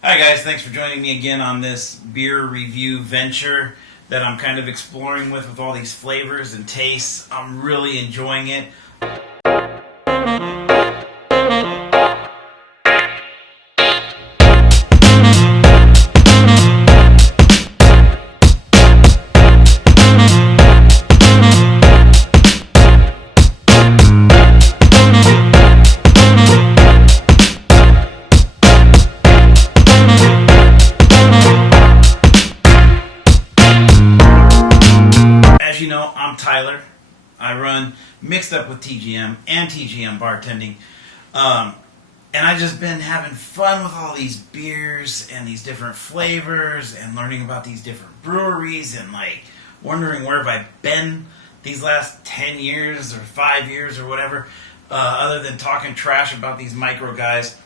Hi guys, thanks for joining me again on this beer review venture that I'm kind of exploring with all these flavors and tastes. I'm really enjoying it. As you know, I'm Tyler. I run Mixed Up with TGM and TGM Bartending. And I've just been having fun with all these beers and these different flavors and learning about these different breweries and wondering where have I been these last 10 years or 5 years or whatever, other than talking trash about these micro guys.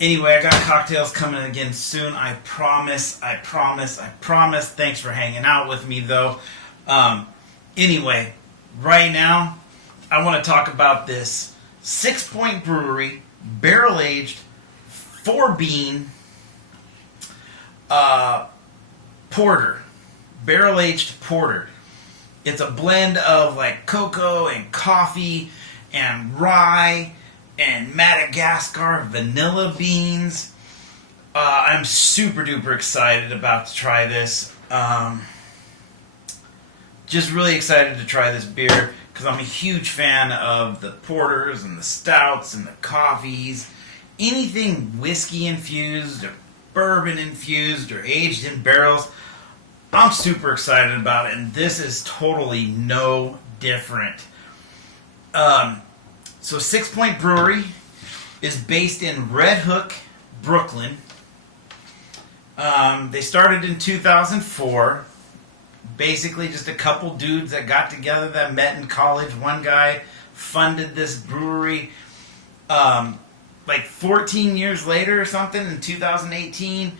Anyway, I got cocktails coming again soon. I promise. Thanks for hanging out with me though. Anyway, right now, I want to talk about this Sixpoint Brewery barrel-aged 4-bean porter. Barrel-aged porter. It's a blend of cocoa and coffee and rye and Madagascar vanilla beans. I'm super duper excited about to try this. Just really excited to try this beer because I'm a huge fan of the porters and the stouts and the coffees. Anything whiskey infused or bourbon infused or aged in barrels, I'm super excited about it, and this is totally no different. So Sixpoint Brewery is based in Red Hook, Brooklyn. They started in 2004. Basically just a couple dudes that got together that met in college. One guy funded this brewery 14 years later or something in 2018.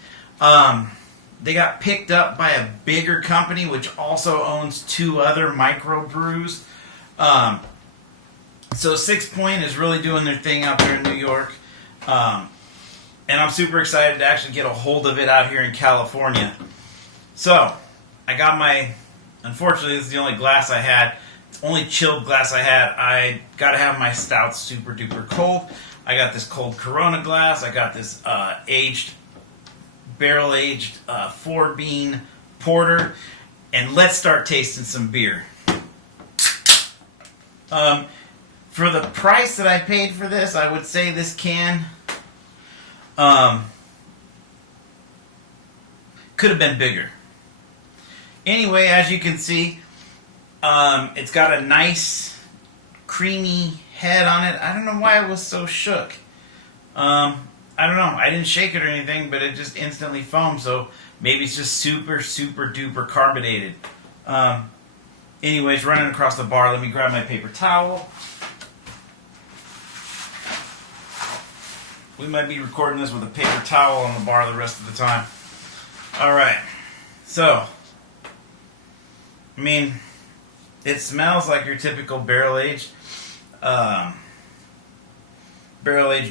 They got picked up by a bigger company which also owns two other microbrews. So Sixpoint is really doing their thing out there in New York. And I'm super excited to actually get a hold of it out here in California. So I got unfortunately this is the only glass I had. It's the only chilled glass I had. I got to have my stouts super duper cold. I got this cold Corona glass. I got this barrel aged 4-bean porter. And let's start tasting some beer. For the price that I paid for this, I would say this can could have been bigger. Anyway, as you can see, it's got a nice creamy head on it. I don't know why it was so shook. I don't know. I didn't shake it or anything, but it just instantly foamed. So maybe it's just super, super duper carbonated. Anyways, running across the bar. Let me grab my paper towel. We might be recording this with a paper towel on the bar the rest of the time. All right. So it smells like your typical barrel-aged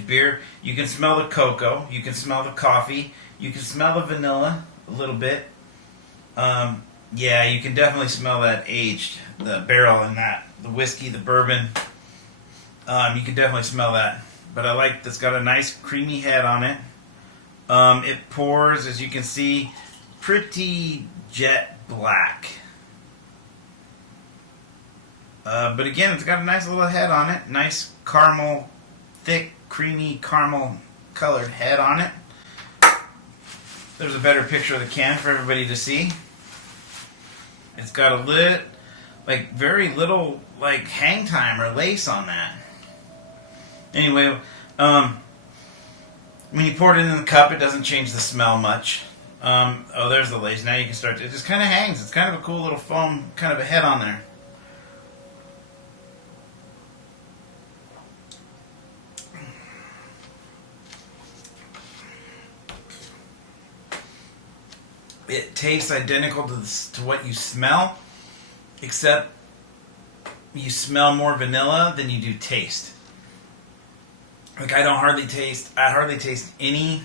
beer. You can smell the cocoa. You can smell the coffee. You can smell the vanilla a little bit. Yeah, you can definitely smell that aged, the barrel in that, the whiskey, the bourbon. You can definitely smell that. But I like it's got a nice creamy head on it. It pours, as you can see, pretty jet black. But again, it's got a nice little head on it. Nice caramel, thick, creamy caramel colored head on it. There's a better picture of the can for everybody to see. It's got a very little hang time or lace on that. Anyway, when you pour it in the cup, it doesn't change the smell much. Oh, there's the lace. Now you can start. It just kind of hangs. It's kind of a cool little foam, kind of a head on there. It tastes identical to what you smell, except you smell more vanilla than you do taste. I hardly taste any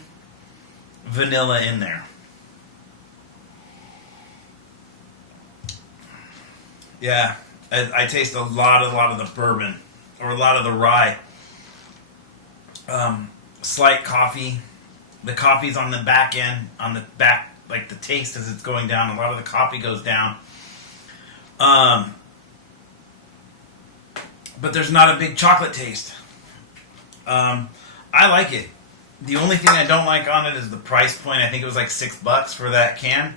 vanilla in there. Yeah, I taste a lot of the bourbon, or a lot of the rye. Slight coffee. The coffee's on the back end, on the back, like the taste as it's going down. A lot of the coffee goes down. But there's not a big chocolate taste. I like it. The only thing I don't like on it is the price point. I think it was like $6 for that can.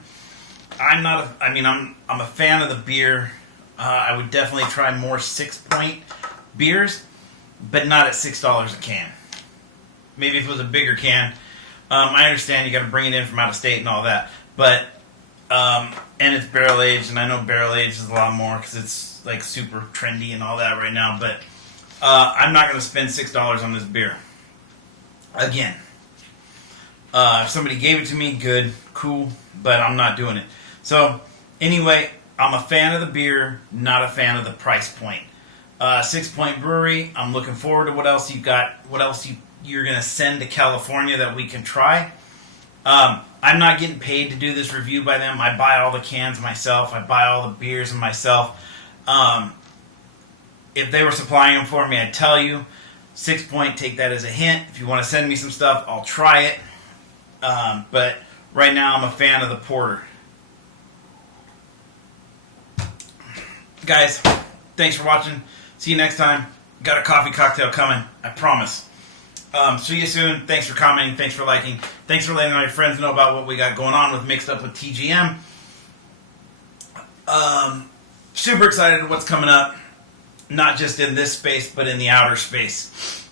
I'm a fan of the beer. I would definitely try more Sixpoint beers, but not at $6 a can. Maybe if it was a bigger can. I understand you got to bring it in from out of state and all that, but and it's barrel aged, and I know barrel aged is a lot more because it's like super trendy and all that right now. But I'm not going to spend $6 on this beer again. If somebody gave it to me, good, cool, but I'm not doing it. So anyway, I'm a fan of the beer, not a fan of the price point. Sixpoint Brewery, I'm looking forward to what else you got, what else you're going to send to California that we can try. I'm not getting paid to do this review by them. I buy all the cans myself. I buy all the beers myself. If they were supplying them for me, I'd tell you. Sixpoint, take that as a hint. If you want to send me some stuff, I'll try it. But right now, I'm a fan of the porter. Guys, thanks for watching. See you next time. Got a coffee cocktail coming, I promise. See you soon. Thanks for commenting. Thanks for liking. Thanks for letting all your friends know about what we got going on with Mixed Up with TGM. Super excited what's coming up. Not just in this space, but in the outer space.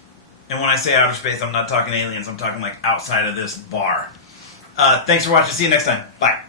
And when I say outer space, I'm not talking aliens. I'm talking like outside of this bar. Thanks for watching. See you next time. Bye.